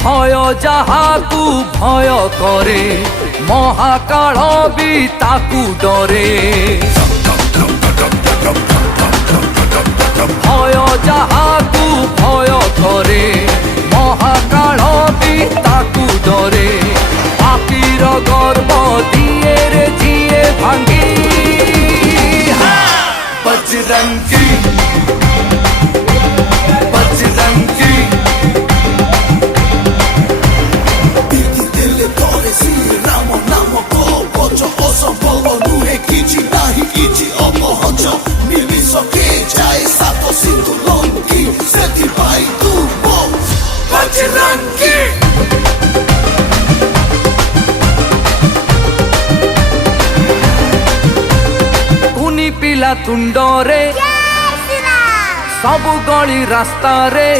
भय जाहाकू भय करे महाकाल भी ताकू डरे। भय जाहाकू भय करे महाकाल भी ताकू डरे। पापीर गर्भ दिए रे जिए भांगी बजरंगी बजरंगी। राम नाम को बच असंभव नुहे किछि नाही किछि अपहच निर्विशके जाए सात सिंधु लंकी सेति पाई तू बजरंगी। कुनी पिला तुंडरे सब गली रास्ता रे